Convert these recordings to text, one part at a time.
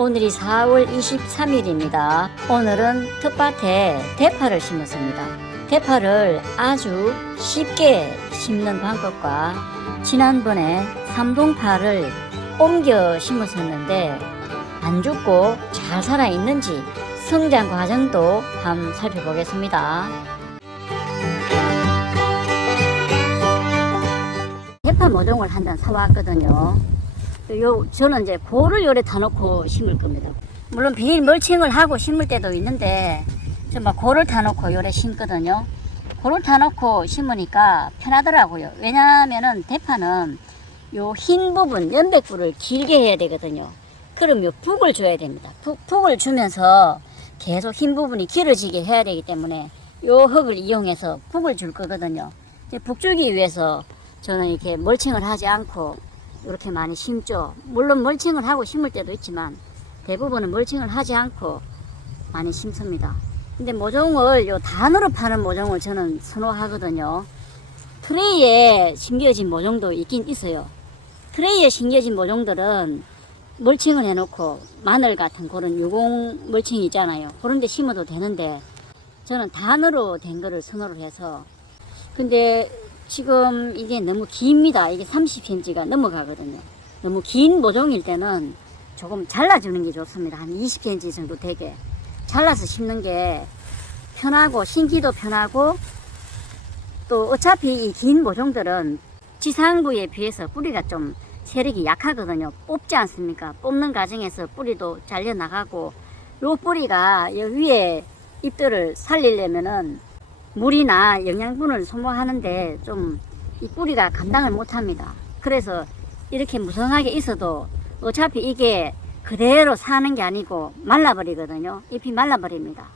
오늘이 4월 23일입니다. 오늘은 텃밭에 대파를 심었습니다. 대파를 아주 쉽게 심는 방법과 지난번에 삼동파를 옮겨 심었었는데 안 죽고 잘 살아있는지 성장 과정도 한번 살펴보겠습니다. 대파 모종을 한 단 사왔거든요. 저는 이제 고를 요래 다 놓고 심을 겁니다. 물론 비닐 멀칭을 하고 심을 때도 있는데 정말 고를 다 놓고 요래 심거든요. 고를 다 놓고 심으니까 편하더라고요. 왜냐하면은 대파는 요 흰 부분 연백부를 길게 해야 되거든요. 그럼 요 북을 줘야 됩니다. 북을 주면서 계속 흰 부분이 길어지게 해야 되기 때문에 요 흙을 이용해서 북을 줄 거거든요. 북 주기 위해서 저는 이렇게 멀칭을 하지 않고 이렇게 많이 심죠. 물론 멀칭을 하고 심을 때도 있지만 대부분은 멀칭을 하지 않고 많이 심습니다. 근데 모종을 요 단으로 파는 모종을 저는 선호하거든요. 트레이에 심겨진 모종도 있긴 있어요. 트레이에 심겨진 모종들은 멀칭을 해놓고 마늘 같은 그런 유공 멀칭 있잖아요. 그런 데 심어도 되는데 저는 단으로 된 거를 선호를 해서, 근데 지금 이게 너무 깁니다. 이게 30cm가 넘어가거든요. 너무 긴 모종일 때는 조금 잘라주는 게 좋습니다. 한 20cm 정도 되게 잘라서 심는 게 편하고 심기도 편하고, 또 어차피 이 긴 모종들은 지상부에 비해서 뿌리가 좀 세력이 약하거든요. 뽑지 않습니까? 뽑는 과정에서 뿌리도 잘려나가고, 요 뿌리가 요 위에 잎들을 살리려면은 물이나 영양분을 소모하는데 좀 이 뿌리가 감당을 못합니다. 그래서 이렇게 무성하게 있어도 어차피 이게 그대로 사는 게 아니고 말라버리거든요. 잎이 말라버립니다.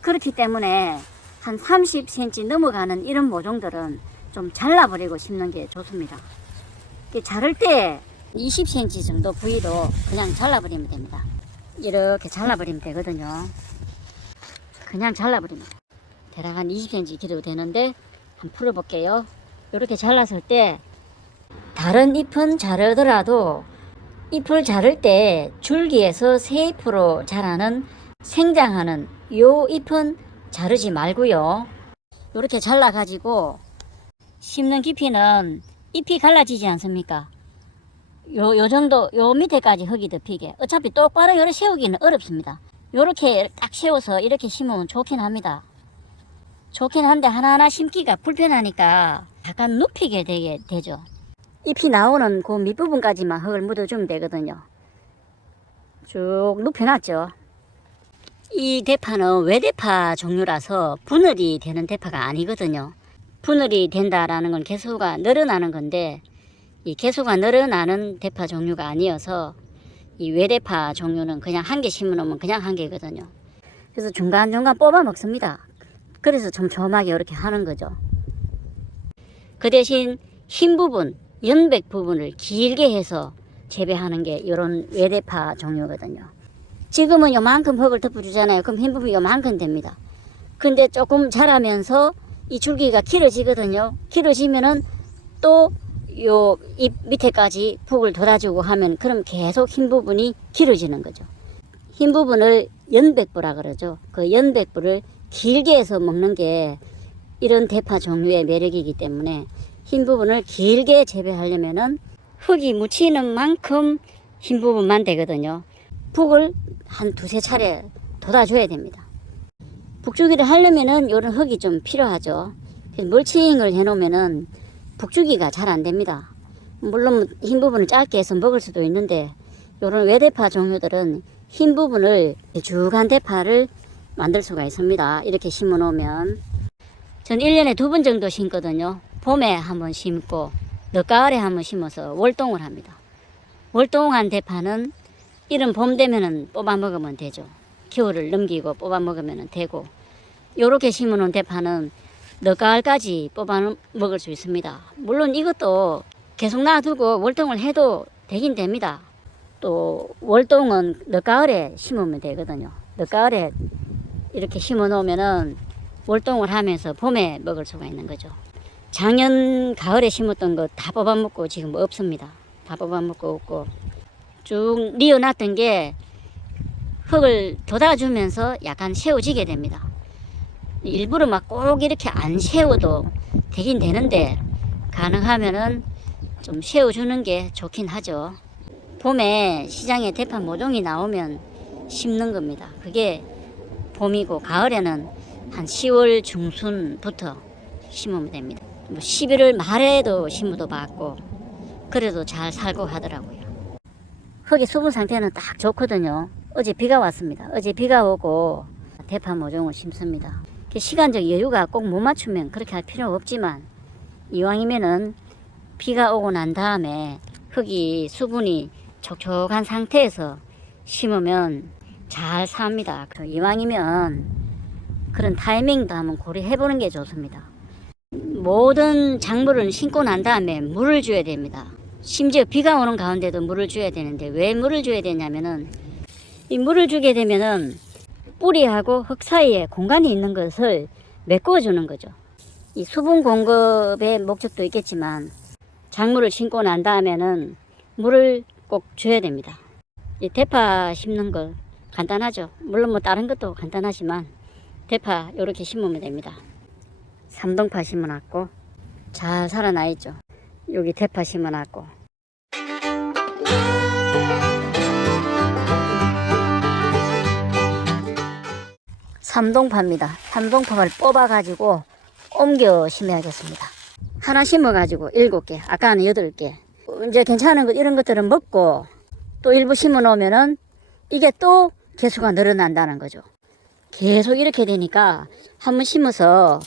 그렇기 때문에 한 30cm 넘어가는 이런 모종들은 좀 잘라버리고 심는 게 좋습니다. 자를 때 20cm 정도 부위로 그냥 잘라버리면 됩니다. 이렇게 잘라버리면 되거든요. 그냥 잘라버립니다. 대략 한 20cm 길어도 되는데 한번 풀어볼게요. 이렇게 잘랐을 때 다른 잎은 자르더라도 잎을 자를 때 줄기에서 새 잎으로 자라는 생장하는 요 잎은 자르지 말고요. 이렇게 잘라 가지고 심는 깊이는 잎이 갈라지지 않습니까? 요 정도, 요 밑에까지 흙이 덮이게. 어차피 똑바로 요렇게 세우기는 어렵습니다. 요렇게 딱 세워서 이렇게 심으면 좋긴 합니다. 좋긴 한데 하나하나 심기가 불편하니까 약간 눕히게 되죠. 잎이 나오는 그 밑부분까지만 흙을 묻어주면 되거든요. 쭉 눕혀놨죠. 이 대파는 외대파 종류라서 분할이 되는 대파가 아니거든요. 분할이 된다라는 건 개수가 늘어나는 건데, 이 개수가 늘어나는 대파 종류가 아니어서 이 외대파 종류는 그냥 한 개 심어 놓으면 그냥 한 개거든요. 그래서 중간중간 뽑아 먹습니다. 그래서 촘촘하게 이렇게 하는 거죠. 그 대신 흰 부분, 연백 부분을 길게 해서 재배하는 게 이런 외대파 종류거든요. 지금은 요만큼 흙을 덮어주잖아요. 그럼 흰 부분이 요만큼 됩니다. 근데 조금 자라면서 이 줄기가 길어지거든요. 길어지면은 또 요 잎 밑에까지 북을 돋아주고 하면 그럼 계속 흰 부분이 길어지는 거죠. 흰 부분을 연백부라 그러죠. 그 연백부를 길게 해서 먹는 게 이런 대파 종류의 매력이기 때문에 흰 부분을 길게 재배하려면은 흙이 묻히는 만큼 흰 부분만 되거든요. 북을 한 두세 차례 돋아줘야 됩니다. 북주기를 하려면은 이런 흙이 좀 필요하죠. 멀칭을 해놓으면은 북주기가 잘 안 됩니다. 물론 흰 부분을 짧게 해서 먹을 수도 있는데, 이런 외대파 종류들은 흰 부분을 길쭉한 대파를 만들 수가 있습니다. 이렇게 심어 놓으면. 전 1년에 2번 정도 심거든요. 봄에 한번 심고 늦가을에 한번 심어서 월동을 합니다. 월동한 대파는 이른 봄 되면은 뽑아 먹으면 되죠. 겨울을 넘기고 뽑아 먹으면 되고, 요렇게 심어 놓은 대파는 늦가을까지 뽑아 먹을 수 있습니다. 물론 이것도 계속 놔두고 월동을 해도 되긴 됩니다. 또 월동은 늦가을에 심으면 되거든요. 늦가을에 이렇게 심어 놓으면은 월동을 하면서 봄에 먹을 수가 있는 거죠. 작년 가을에 심었던 거 다 뽑아 먹고 지금 없습니다. 다 뽑아 먹고 없고, 쭉 뉘어놨던 게 흙을 돋아주면서 약간 세워지게 됩니다. 일부러 막 꼭 이렇게 안 세워도 되긴 되는데 가능하면은 좀 세워주는 게 좋긴 하죠. 봄에 시장에 대파 모종이 나오면 심는 겁니다. 그게 봄이고, 가을에는 한 10월 중순부터 심으면 됩니다. 뭐 11월 말에도 심어도 봤고 그래도 잘 살고 하더라고요. 흙의 수분 상태는 딱 좋거든요. 어제 비가 왔습니다. 어제 비가 오고 대파 모종을 심습니다. 시간적 여유가 꼭 못 맞추면 그렇게 할 필요는 없지만, 이왕이면은 비가 오고 난 다음에 흙이 수분이 촉촉한 상태에서 심으면 잘 삽니다. 이왕이면 그런 타이밍도 한번 고려해 보는 게 좋습니다. 모든 작물은 심고 난 다음에 물을 줘야 됩니다. 심지어 비가 오는 가운데도 물을 줘야 되는데, 왜 물을 줘야 되냐면은, 이 물을 주게 되면은 뿌리하고 흙 사이에 공간이 있는 것을 메꿔 주는 거죠. 이 수분 공급의 목적도 있겠지만 작물을 심고 난 다음에는 물을 꼭 줘야 됩니다. 이 대파 심는 거 간단하죠. 물론 뭐 다른 것도 간단하지만 대파 이렇게 심으면 됩니다. 삼동파 심어놨고 잘 살아나 있죠. 여기 대파 심어놨고, 삼동파입니다. 삼동파를 뽑아가지고 옮겨 심어야겠습니다. 하나 심어가지고 7개, 아까는 8개. 이제 괜찮은 것, 이런 것들은 먹고 또 일부 심어 놓으면은 이게 또 개수가 늘어난다는 거죠. 계속 이렇게 되니까 한번 심어서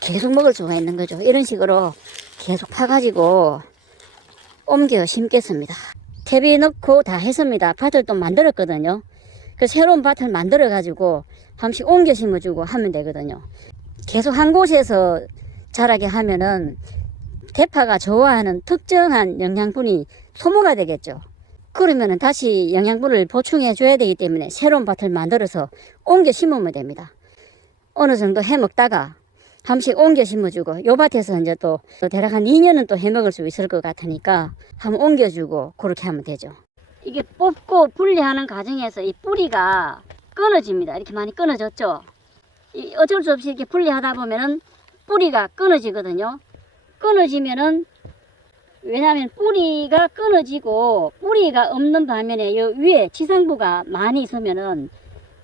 계속 먹을 수가 있는 거죠. 이런 식으로 계속 파가지고 옮겨 심겠습니다. 퇴비 넣고 다 했습니다. 밭을 또 만들었거든요. 그 새로운 밭을 만들어 가지고 한 번씩 옮겨 심어주고 하면 되거든요. 계속 한 곳에서 자라게 하면은 대파가 좋아하는 특정한 영양분이 소모가 되겠죠. 그러면은 다시 영양분을 보충해 줘야 되기 때문에 새로운 밭을 만들어서 옮겨 심으면 됩니다. 어느 정도 해 먹다가 한 번씩 옮겨 심어주고, 요 밭에서 이제 또 대략 한 2년은 또 해 먹을 수 있을 것 같으니까 한번 옮겨주고 그렇게 하면 되죠. 이게 뽑고 분리하는 과정에서 이 뿌리가 끊어집니다. 이렇게 많이 끊어졌죠. 어쩔 수 없이 이렇게 분리하다 보면은 뿌리가 끊어지거든요. 끊어지면은, 왜냐하면 뿌리가 끊어지고 뿌리가 없는 반면에 이 위에 지상부가 많이 있으면은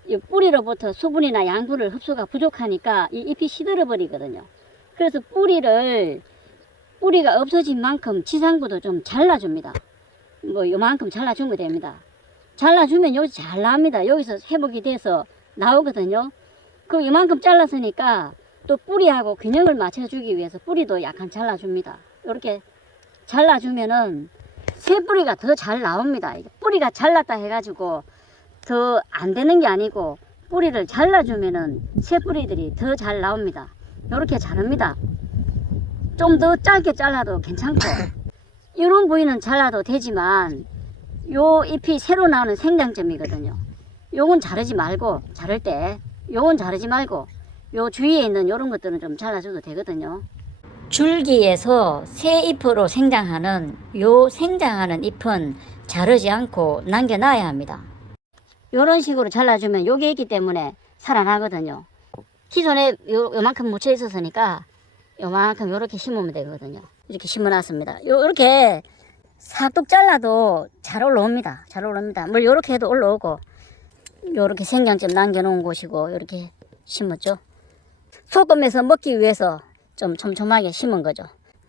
이 뿌리로부터 수분이나 양분을 흡수가 부족하니까 이 잎이 시들어 버리거든요. 그래서 뿌리가 없어진 만큼 지상부도 좀 잘라줍니다. 뭐 요만큼 잘라주면 됩니다. 잘라주면 여기 잘 나옵니다. 여기서 회복이 돼서 나오거든요. 그 이만큼 잘랐으니까 또 뿌리하고 균형을 맞춰주기 위해서 뿌리도 약간 잘라줍니다. 이렇게 잘라주면은 새 뿌리가 더 잘 나옵니다. 뿌리가 잘랐다 해가지고 더 안 되는 게 아니고, 뿌리를 잘라주면은 새 뿌리들이 더 잘 나옵니다. 이렇게 자릅니다. 좀 더 짧게 잘라도 괜찮고, 이런 부위는 잘라도 되지만 요 잎이 새로 나오는 생장점이거든요. 요건 자르지 말고, 자를 때 요건 자르지 말고 요 주위에 있는 요런 것들은 좀 잘라줘도 되거든요. 줄기에서 새 잎으로 생장하는 요 생장하는 잎은 자르지 않고 남겨놔야 합니다. 요런 식으로 잘라주면 요게 있기 때문에 살아나거든요. 기존에 요만큼 묻혀 있었으니까 요만큼 요렇게 심으면 되거든요. 이렇게 심어놨습니다. 요렇게 싹둑 잘라도 잘 올라옵니다. 잘 올라옵니다. 물 요렇게 해도 올라오고, 요렇게 생장점 남겨놓은 곳이고, 요렇게 심었죠. 소금에서 먹기 위해서 좀 촘촘하게 심은 거죠.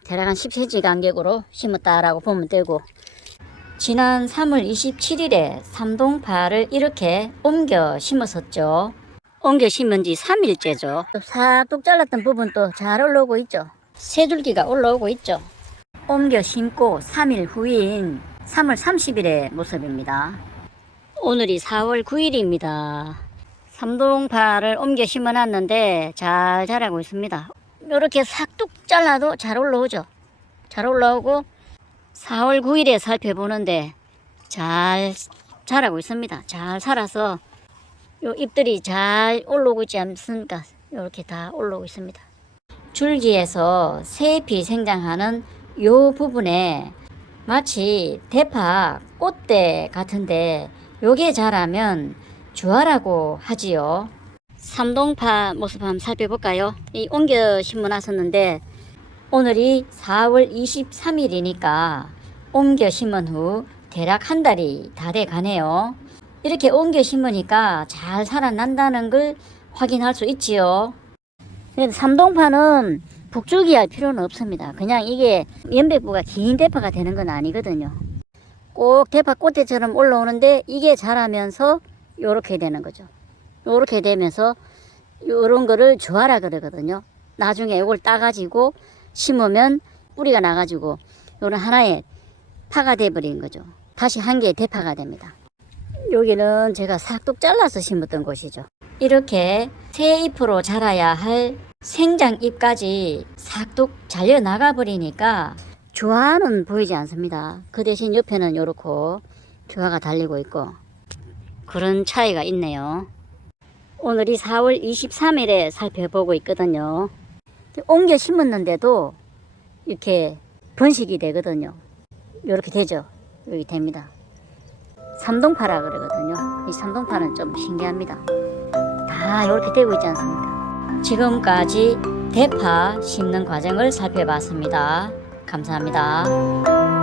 대략 한 10cm 간격으로 심었다라고 보면 되고, 지난 3월 27일에 삼동파를 이렇게 옮겨 심었었죠. 옮겨 심은 지 3일째죠. 싹둑 잘랐던 부분도 잘 올라오고 있죠. 새 줄기가 올라오고 있죠. 옮겨 심고 3일 후인 3월 30일의 모습입니다. 오늘이 4월 9일입니다. 삼동파를 옮겨 심어놨는데 잘 자라고 있습니다. 이렇게 싹둑 잘라도 잘 올라오죠. 잘 올라오고 4월 9일에 살펴보는데 잘 자라고 있습니다. 잘 살아서 요 잎들이 잘 올라오고 있지 않습니까? 이렇게 다 올라오고 있습니다. 줄기에서 새잎이 생장하는 요 부분에 마치 대파 꽃대 같은데 요게 자라면 주화라고 하지요. 삼동파 모습 한번 살펴볼까요? 이 옮겨 심어 놨었는데 오늘이 4월 23일이니까 옮겨 심은 후 대략 한 달이 다 돼 가네요. 이렇게 옮겨 심으니까 잘 살아난다는 걸 확인할 수 있지요. 삼동파는 북주기 할 필요는 없습니다. 그냥 이게 연백부가 긴 대파가 되는 건 아니거든요. 꼭 대파 꽃대처럼 올라오는데 이게 자라면서 요렇게 되는 거죠. 요렇게 되면서 요런 거를 주화라 그러거든요. 나중에 이걸 따가지고 심으면 뿌리가 나가지고 요런 하나의 파가 돼버린 거죠. 다시 한 개의 대파가 됩니다. 여기는 제가 싹둑 잘라서 심었던 곳이죠. 이렇게 새 잎으로 자라야 할 생장잎까지 싹둑 잘려 나가 버리니까 주화는 보이지 않습니다. 그 대신 옆에는 요렇고 주화가 달리고 있고 그런 차이가 있네요. 오늘이 4월 23일에 살펴보고 있거든요. 옮겨 심었는데도 이렇게 번식이 되거든요. 이렇게 되죠. 여기 됩니다. 삼동파라 그러거든요. 이 삼동파는 좀 신기합니다. 다 이렇게 되고 있지 않습니까? 지금까지 대파 심는 과정을 살펴봤습니다. 감사합니다.